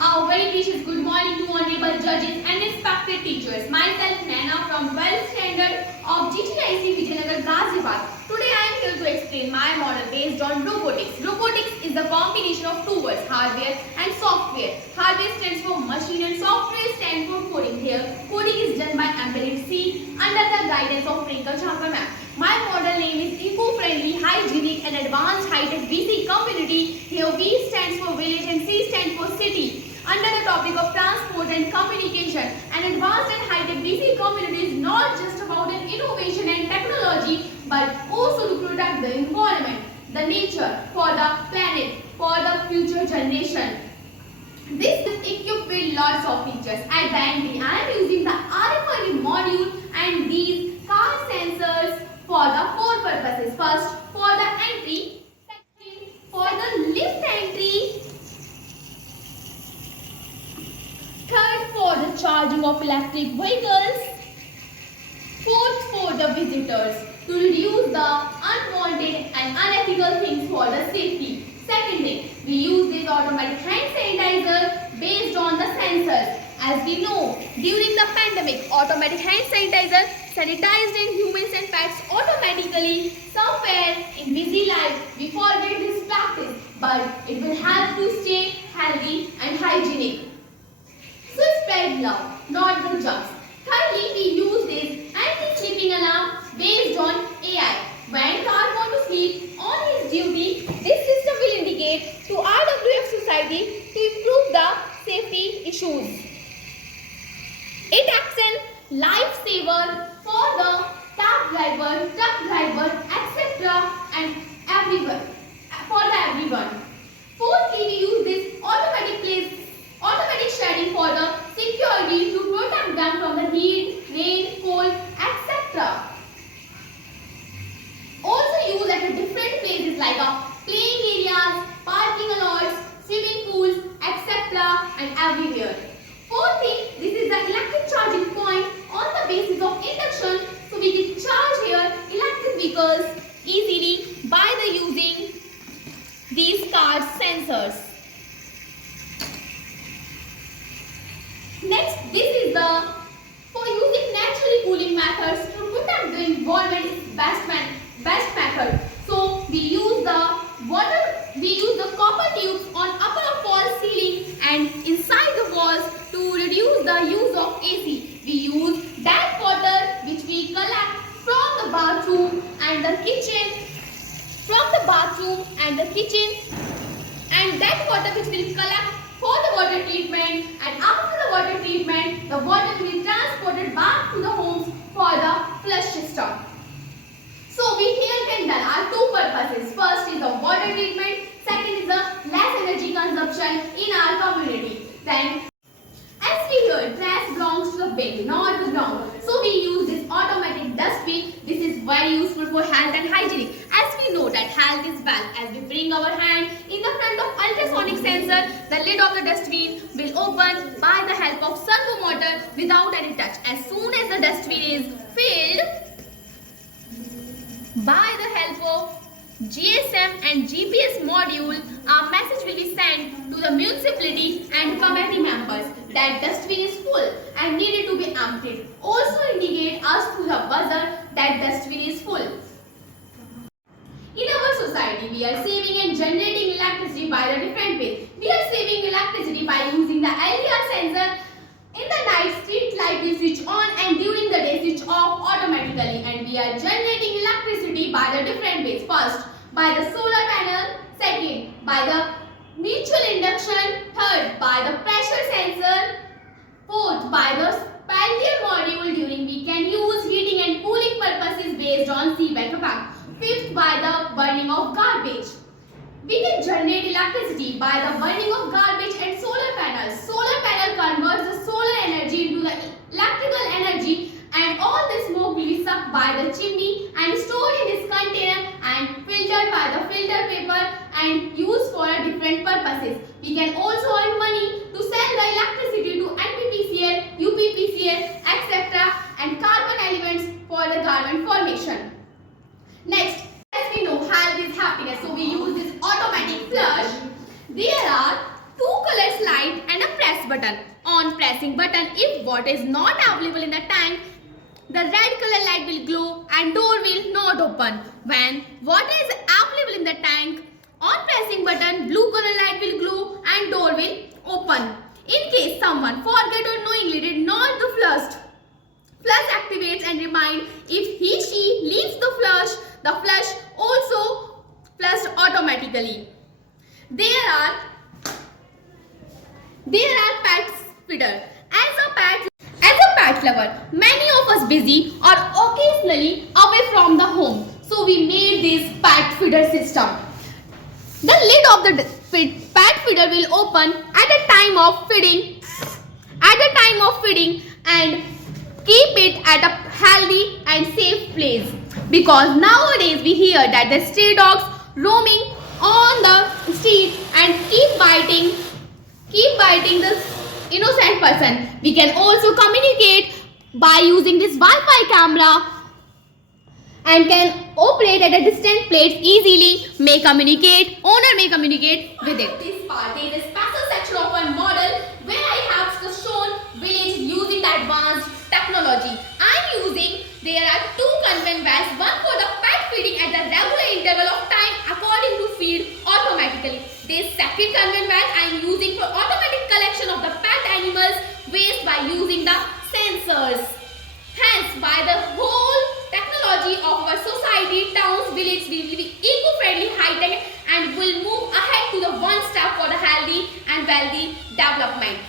A very precious good morning to honorable judges and respected teachers. Myself Naina from 12th standard of GTIC Vijayanagar Ghaziabad. Today I am here to explain my model based on robotics. Robotics is the combination of two words, hardware and software. Hardware stands for machine and software stands for coding. Here, coding is done by embedded C under the guidance of Priyanka Chhabra ma'am. My model name is eco-friendly, hygienic and advanced high-tech VC community. Here V stands for village and C stands for city. Under the topic of transport and communication, an advanced and high-tech VC community is not just about an innovation and technology, but also to protect the environment, the nature, for the planet, for the future generation. This is equipped with lots of features. At the end, I am using the RFID module and these car sensors for the four purposes. First, for the entry. Second, for the lift entry. Third, for the charging of electric vehicles. Fourth, for the visitors, to reduce the unwanted and unethical things for the safety. Second thing, we use this automatic hand sanitizer based on the sensors. As we know, during the pandemic, automatic hand sanitizer sanitized in humans and pets automatically. Somewhere in busy life, we forget this practice, but it will help to stay healthy and hygienic. So spread love, not the germs. Thirdly, we use this anti-sleeping alarm based on AI. When car want to sleep on his duty, this system will indicate to RWF society to improve the safety issues. It acts as lifesaver for the cab driver, truck driver, etc. and everyone. Fourthly, we use this automatic shading for the security to protect them from the heat, rain, cold, etc. Also used at different places like playing areas, parking lots, swimming pools, etc. and everywhere. Fourth thing, this is the electric charging point on the basis of induction, so we can charge here electric vehicles easily by the using these car sensors. Next, this is the for using naturally cooling methods to protect the environment is best method. So we use the copper tubes on upper of wall ceiling and inside the walls to reduce the use of AC. We use that water which we collect from the bathroom and the kitchen, and that water which will collect for the water treatment, and after the water treatment, the water will be transported back to the homes for the flush system. So we here can done our two purposes. First is the water treatment, second is the less energy consumption in our community. Then, as we heard, trash belongs to the bin, not the ground. So we use this automatic dustbin. This is very useful for health and hygiene. As we know that health is wealth, as we bring our hand in the front of ultrasonic sensor, the lid of the dustbin will open by the help of servo motor without any touch. As soon as the dustbin is filled, by the help of GSM and GPS module, a message will be sent to the municipality and committee members that dustbin is full and needed to be emptied. Also indicate us through the buzzer that dustbin is full. In our society, we are saving and generating electricity by the different ways. We are saving electricity by using the LDR sensor. In the night, street light will switch on and during the day switch off automatically, and we are generating electricity by the different ways. First, by the solar panel. Second, by the mutual induction. Third, by the pressure sensor. Fourth, by the Peltier module during we can use heating and cooling purposes based on seabed effect. Fifth, by the burning of garbage. We can generate electricity by the burning of garbage and solar panels. Solar panel converts the solar energy into the electrical energy, and all the smoke will be sucked by the chimney and stored in this container and filtered by the filter paper and used for different purposes. We can also earn money to sell the electricity to NPPCL, UPPCL, etc. and carbon elements for the garment formation. Next, as we know, health is happiness, so we use this automatic flush. There are two color slide and a button. On pressing button, if water is not available in the tank, the red color light will glow and door will not open. When water is available in the tank, on pressing button, blue color light will glow and door will open. In case someone forget or knowingly did not the flush activates and remind if he/she leaves the flush also flushed automatically. There are pet feeder. As a pet lover, many of us busy or occasionally away from the home. So we made this pet feeder system. The lid of the pet feeder will open at the time of feeding and keep it at a healthy and safe place. Because nowadays we hear that the stray dogs roaming on the street and keep biting the innocent person. We can also communicate by using this Wi-Fi camera and can operate at a distant place easily. Owner may communicate with it. This part is a special section of my model where I have shown village using the advanced technology. There are two conveyor belts, one for the pet feeding at the regular interval of time according to feed automatically. This second conveyor belt I am using for automatic collection of the pet animals waste by using the sensors. Hence, by the whole technology of our society, towns, villages will be eco-friendly, high-tech and will move ahead to the one step for the healthy and wealthy development.